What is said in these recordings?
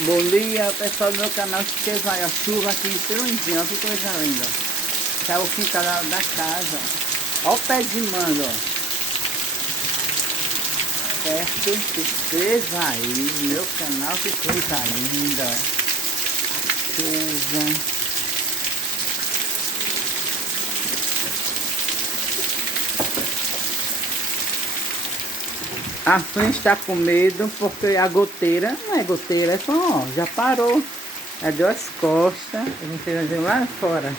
Bom dia, pessoal do meu canal. Que vai a chuva aqui em Perunzinho, olha que coisa linda. Tá o quintal da casa. Olha o pé de manga, ó. Certo? Se inscreva aí no meu canal, que coisa linda. Chuva. A frente está com medo porque a goteira, não é goteira, é só, ó, já parou. Já deu as costas, a gente vai lá fora.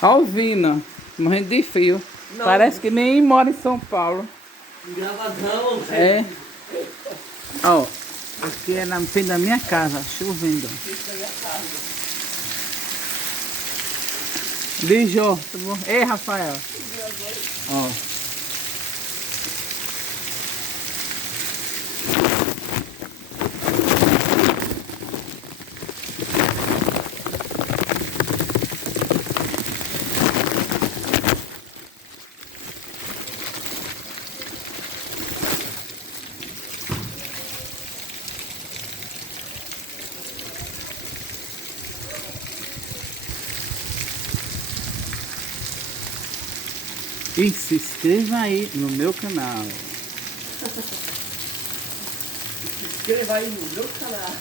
Ó o Vina, morrendo de frio. Não. Parece que nem mora em São Paulo. Gravadão, é. Ó, aqui é na frente da minha casa, chovendo. Bijô, tá bom? Ei, Rafael. Ó. E se inscreva aí no meu canal. Se inscreva aí no meu canal.